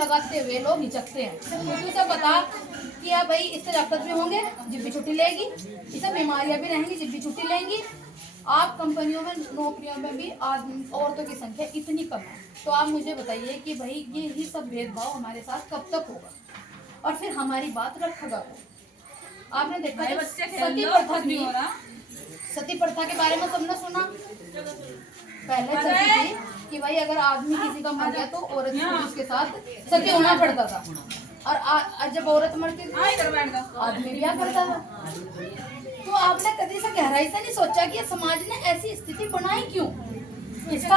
लगाते हुए लोग हिचकते हैं। क्योंकि उसे पता कि यार भाई इससे डॉक्टर भी होंगे जब भी छुट्टी लेगी, इसे बीमारियां भी रहेंगी जब भी छुट्टी लेंगी। आप कंपनियों में नौकरियों में भी आदमी औरतों की संख्या इतनी कम है, तो आप मुझे बताइए कि भाई ये ही सब भेदभाव हमारे साथ कब तक होगा और फिर हमारी बात रखेगा कौन? आपने देखा जब सती प्रथा थी, सती प्रथा के बारे में सबने सुना। पहले चलती थी कि भाई अगर आदमी किसी का मर गया तो औरत को उसके साथ सती होना पड़ता था, और जब औरत मरती थी आदमी ब्याह करता था। तो आपने कभी से गहराई से नहीं सोचा कि समाज ने ऐसी स्थिति बनाई क्यों? इसका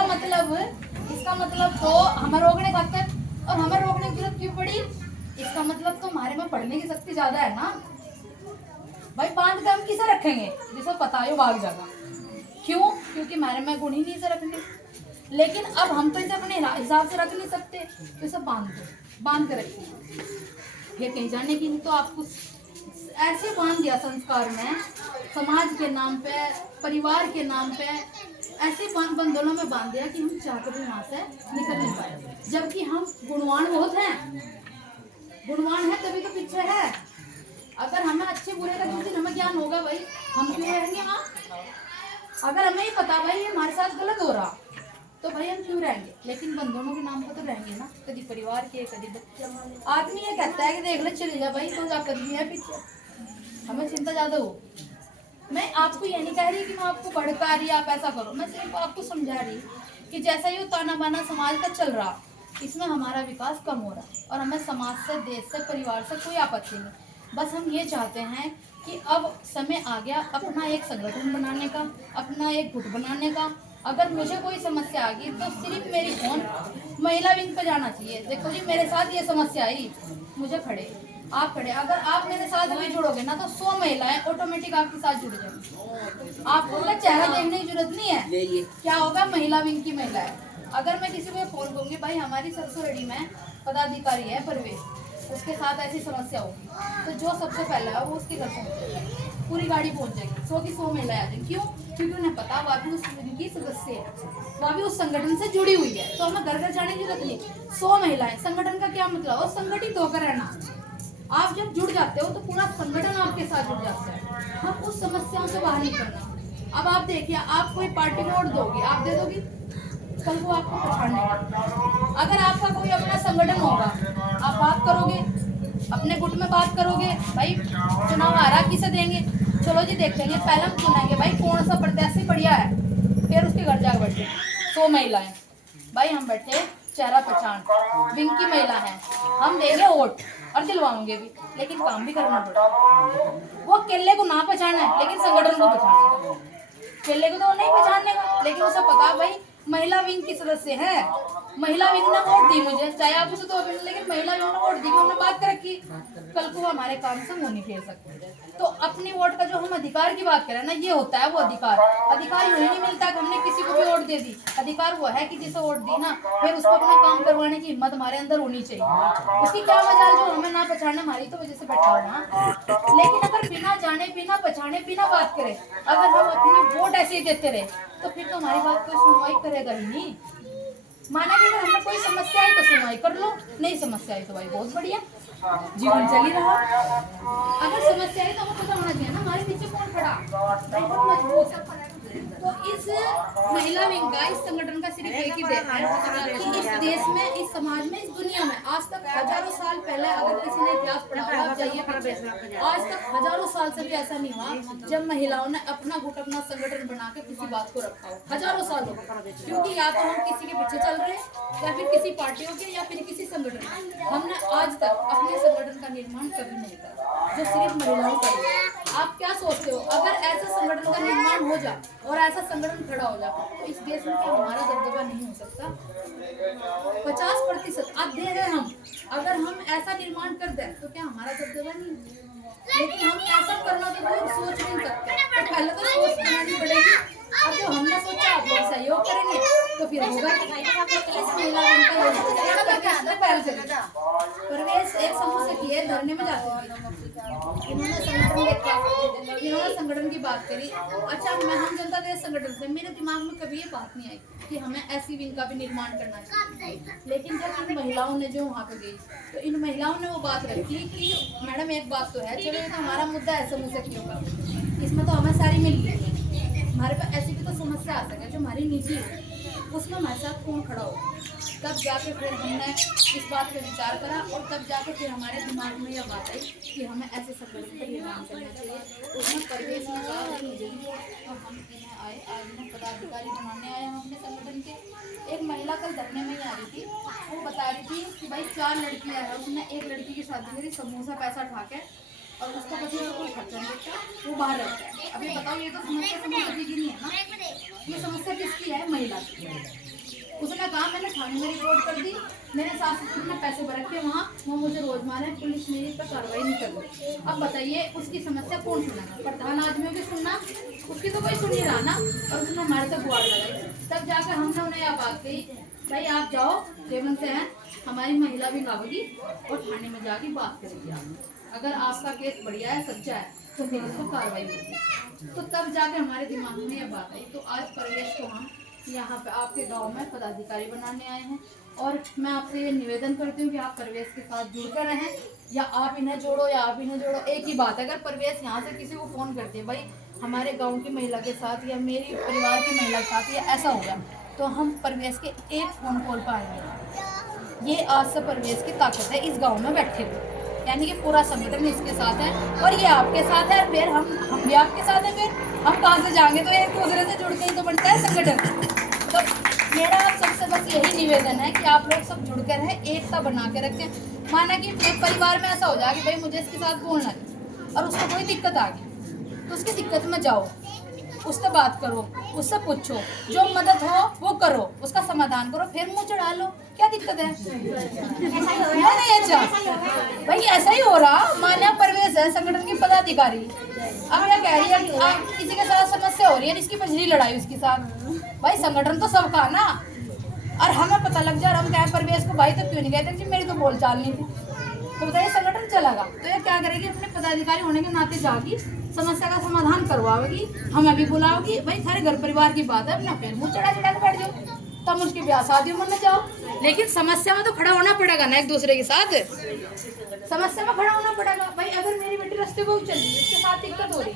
मतलब तो हमें रोकने खातिर और हमें रोकने की जरूरत क्यों पड़ी? इसका मतलब तो हमारे में पढ़ने की शक्ति ज्यादा है ना भाई। बांध के हम किसे रखेंगे जिसे पता है भाग जाएगा? क्यों? क्योंकि हमारे में गुण ही नहीं से रखने। लेकिन अब हम तो इसे अपने हिसाब से रख नहीं सकते, तो इसे बांध के रखिए, ये कहीं जाने की नहीं। तो आपको ऐसे बांध दिया संस्कार में, समाज के नाम पे, परिवार के नाम पे, ऐसे बंधनों में बांध दिया कि हम चाहकर भी वहां से निकल नहीं पाए। जबकि हम गुणवान बहुत हैं, गुणवान है तभी तो पीछे है। अगर हमें अच्छे बुरे का जिस दिन हमें ज्ञान होगा भाई, हम क्यों रहेंगे? हाँ, अगर हमें ही पता भाई ये हमारे साथ गलत हो रहा, तो भाई हम क्यों रहेंगे? लेकिन बंधनों के नाम पर तो रहेंगे ना, कभी परिवार के, कभी बच्चे। आदमी ये कहता है कि देख ले चले जा भाई, तो जाकर भी है पीछे, हमें चिंता ज्यादा हो। मैं आपको ये नहीं कह रही कि मैं आपको भड़का रही आप ऐसा करो, मैं सिर्फ आपको समझा रही कि जैसा ये ताना बाना समाज का चल रहा, इसमें हमारा विकास कम हो रहा है। और हमें समाज से, देश से, परिवार से कोई आपत्ति नहीं, बस हम ये चाहते हैं कि अब समय आ गया अपना एक संगठन बनाने का, अपना एक गुट बनाने का। अगर मुझे कोई समस्या आ गई तो सिर्फ मेरी फोन महिला विंग पे जाना चाहिए। देखो जी मेरे साथ ये समस्या आई, मुझे खड़े, आप खड़े, अगर आप मेरे साथ भी जुड़ोगे ना तो 100 महिलाएं ऑटोमेटिक आपके साथ जुड़ जाएंगी। आपको उनका चेहरा देखने की जरूरत नहीं है। क्या होगा? महिला विंग की महिला है। अगर मैं किसी को फोन करूंगी भाई हमारी सरसोरड़ी में पदाधिकारी है परवेश, उसके साथ ऐसी समस्या होगी, तो जो सबसे पहला है वो उसके घर पहुंचेगा, पूरी गाड़ी पहुंच जाएगी, 100 की 100 महिलाएं आ जाएंगी। क्यों? क्योंकि उन्हें पता वह भी उस विंग की सदस्य है, वह भी उस संगठन से जुड़ी हुई है, तो हमें घर घर जाने की जरूरत नहीं। 100 महिलाएं, संगठन का क्या मतलब है? संगठित होकर रहना। आप जब जुड़ जाते हो तो पूरा संगठन आपके साथ जुड़ जाता है, हम उस समस्याओं से बाहर निकलना। अब आप देखिए, आप कोई पार्टी को वोट दोगे, आप दे दोगी, कल वो आपको पछाड़ने। अगर आपका कोई अपना संगठन होगा, आप बात करोगे, अपने गुट में बात करोगे, भाई चुनाव आ रहा किसे देंगे, चलो जी देखेंगे, पहले हम चुनेंगे भाई कौन सा प्रत्याशी बढ़िया है, फिर उसके घर जाकर बैठे 100 महिलाएं, भाई हम बैठे चेहरा पहचान विंग की महिला है, हम देंगे वोट और दिलवाओगे भी, लेकिन काम भी करना पड़ेगा। वो केले को ना पहचाना है लेकिन संगठन को पहचानेगा, केले को तो नहीं पहचानने का, लेकिन उसे पता भाई महिला विंग की सदस्य है, महिला विंग ने वोट दी मुझे, चाहे आप उसे तो लेकिन महिला विंग ने वोट दी, हमने बात कर रखी, कल को हमारे काम से मुंह नहीं फेर सकते। तो अपनी वोट का जो हम अधिकार की बात करें ना, ये होता है वो अधिकार। अधिकार यूं ही नहीं मिलता कि हमने किसी को भी वोट दे दी। अधिकार वो है कि जिसे वोट दी ना, फिर उसको अपना काम करवाने की हिम्मत हमारे अंदर होनी चाहिए। उसकी क्या मजाल जो हमें ना पहचाने, हमारी तो वजह से बैठा हो ना। लेकिन अगर बिना जाने, बिना पहचाने, बिना बात करे अगर हम अपनी वोट ऐसे ही देते रहे, तो फिर तो हमारी बात कोई सुनवाई करेगा ही नहीं। माना कि अगर हमें कोई समस्या है तो सुनवाई कर लो, नहीं समस्या है तो भाई बहुत बढ़िया, जीवन चल ही रहा। अगर समस्या है तो हमें पता होना चाहिए ना हमारे पीछे कौन खड़ा, भाई बहुत मजबूत है। तो इस महिला विंग का, इस संगठन का सिर्फ एक ही देश है कि इस देश में, इस समाज में, इस दुनिया में आज तक हजारों साल पहले अगर किसी ने इतिहास पढ़ा होगा, आप जाइए, आज तक हजारों साल से भी ऐसा नहीं हुआ जब महिलाओं ने अपना गुट, अपना संगठन बना के किसी बात को रखा हो, हजारों साल हो। क्योंकि या तो हम किसी के पीछे चल रहे हैं या फिर किसी पार्टियों के या फिर किसी संगठन। हमने आज तक अपने संगठन का निर्माण कभी नहीं करा जो सिर्फ महिलाओं का है। आप क्या सोचते हो अगर ऐसा संगठन का निर्माण हो जाए और ऐसा संगठन खड़ा हो जाए तो इस देश में क्या हमारा दबदबा नहीं हो सकता? 50% आधे हैं हम, अगर हम ऐसा निर्माण कर दें तो क्या हमारा दबदबा नहीं? लेकिन हम ऐसा करना तो लोग सोच नहीं सकते, तो पहले तो सोच बनानी पड़ेगी। अब जो हमने सोचा आप लोग सहयोग करेंगे तो फिर होगा। इस महिला पहल करेगा प्रवेश एक समूह से किए, धरने में जाते हैं, इन्होंने संगठन देखा, इन्होंने संगठन की बात करी। अच्छा, हम जनता दल संगठन से मेरे दिमाग में कभी ये बात नहीं आई कि हमें ऐसी विंग का भी निर्माण करना चाहिए। लेकिन जब इन महिलाओं ने जो वहाँ पे गई तो इन महिलाओं ने वो बात रखी कि मैडम एक बात तो है, चलो ये तो हमारा मुद्दा है समूह सखियों का, इसमें तो हमें सारी मिल गई है, हमारे पास ऐसी भी तो समस्या आ सके जो हमारी निजी है, उसमें हमारे साथ कौन खड़ा हो। तब जाके फिर हमने इस बात पे विचार करा और तब जाके फिर हमारे दिमाग में यह बात आई कि हमें ऐसे संगठन का निर्माण करना चाहिए। उसमें परिवेश में कहा मुझे भी, और हम इन्हें आए, आज इन्हें पदाधिकारी बनाने आए हम अपने संगठन के। एक महिला कल धरने में ही आ रही थी, वो बता रही थी कि भाई 4 लड़कियाँ हैं, उसने एक लड़की की शादी करी, समूह से पैसा उठा के, और उसको बच्चे को कोई खर्चा नहीं देता, वो बाहर रहता है। अभी बताओ, ये तो समस्या समूह की नहीं है ना, ये समस्या किसकी है? महिला की। उसने कहा मैंने थाने में रिपोर्ट कर दी, मैंने सास ससुर ने पैसे भर के वहाँ, वो मुझे रोज मारे, पुलिस मेरी पर कार्रवाई नहीं कर रही। अब बताइए उसकी समस्या कौन सुनेगा? प्रधान आदमियों की सुनना, उसकी तो कोई सुन नहीं रहा ना, और उसने हमारे तक गुहार लगाई। तब जाकर हमने उन्हें यह बात कही, भाई आप जाओ रेवन से हैं, हमारी महिला भी गावेगी और थाने में जाके बात करेगी। आप अगर आपका केस बढ़िया है, सच्चा है, तो फिर इसको कार्रवाई होगी। तो तब जाके हमारे दिमाग में यह बात आई। तो आज परिवेश को हम यहाँ पे आपके गांव में पदाधिकारी बनाने आए हैं, और मैं आपसे ये निवेदन करती हूँ कि आप परिवेश के साथ जुड़कर रहें, या आप इन्हें जोड़ो या आप इन्हें जोड़ो, एक ही बात है। अगर परिवेश यहाँ से किसी को फ़ोन करती है, भाई हमारे गांव की महिला के साथ या मेरी परिवार की महिला के साथ या ऐसा होगा, तो हम परिवेश के एक फ़ोन कॉल पर आएंगे। ये आज से परिवेश की ताकत है इस गाँव में बैठे हुए, यानी कि पूरा संगठन इसके साथ है और ये आपके साथ है, फिर हम भी आपके साथ हैं। फिर हम कहाँ से जाएंगे? तो एक दूसरे से जुड़ के ही तो बनता है संगठन। तो मेरा आप सबसे बस यही निवेदन है कि आप लोग सब जुड़कर हैं, एकता बना के रखें। माना कि परिवार में ऐसा हो जाए कि भाई मुझे इसके साथ बोलना है और उसको कोई दिक्कत आ गई, तो उसकी दिक्कत में जाओ, उससे बात करो, उससे पूछो, जो मदद हो वो करो, उसका समाधान करो, फिर मुँह चढ़ा लो, क्या दिक्कत है? नहीं अच्छा भाई ऐसा ही हो रहा। मान्या परिवेश है संगठन की पदाधिकारी, अब क्या कह रही है कि आप किसी के साथ समस्या हो रही है, इसकी पिछली लड़ाई उसके साथ। भाई संगठन तो सबका ना, और हमें पता लग जाए, हम कहें परिवेश को भाई तो क्यों नहीं कहते जी मेरी तो बोल चाल नहीं थी, तो बताइए संगठन चलेगा? तो ये क्या करेगी? अपने पदाधिकारी होने के नाते जागी, समस्या का समाधान करवाओगी, हमें भी बुलाओगी। भाई सारे घर परिवार की बात है, अपना फिर मुँह चढ़ा चढ़ा के बैठ जाओ, तब उसकी ब्याह शादियों में न जाओ। लेकिन समस्या में तो खड़ा होना पड़ेगा ना, एक दूसरे के साथ समस्या में खड़ा होना पड़ेगा। भाई अगर मेरी बेटी रास्ते को चल रही है, उसके साथ दिक्कत हो रही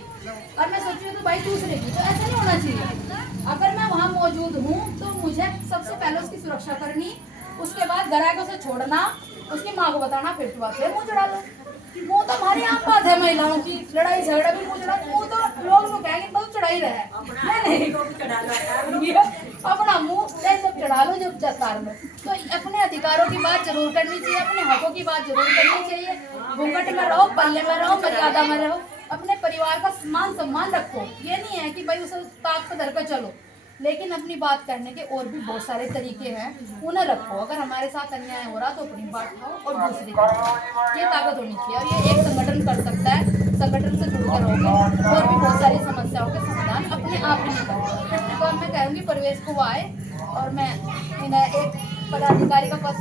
और मैं सोच रही हूँ तो भाई दूसरे की, तो ऐसा नहीं होना चाहिए। अगर मैं वहाँ मौजूद हूँ तो मुझे सबसे पहले उसकी सुरक्षा करनी, उसके बाद घर आके उसे छोड़ना, उसकी माँ को बताना, फिर तो फिर मुँह चढ़ा लो। वो तो हमारी आम बात है, महिलाओं की लड़ाई झगड़ा भी मुँह चढ़ा, वो तो लोग लोग कहेंगे बहुत चढ़ाई रहे नहीं अपना मुँह जब चढ़ा लो जब जतार लो। तो अपने अधिकारों की बात जरूर करनी चाहिए, अपने हकों की बात जरूर करनी चाहिए। घूंघट में रहो, पल्ले में रहो, मर्यादा में रहो, अपने परिवार का मान सम्मान रखो। ये नहीं है कि भाई उसे ताक पे धर कर चलो, लेकिन अपनी बात करने के और भी बहुत सारे तरीके हैं, उन्हें रखो। अगर हमारे साथ अन्याय हो रहा तो अपनी बात खाओ और दूसरी को, ये ताकत होनी चाहिए। और ये एक संगठन कर सकता है, संगठन से जुड़कर रहोगे और भी बहुत सारी समस्याओं के समाधान अपने आप ही निकलेंगे। तो अब मैं कहूँगी परिवेश को आए और मैं इन्हें एक पदाधिकारी का पद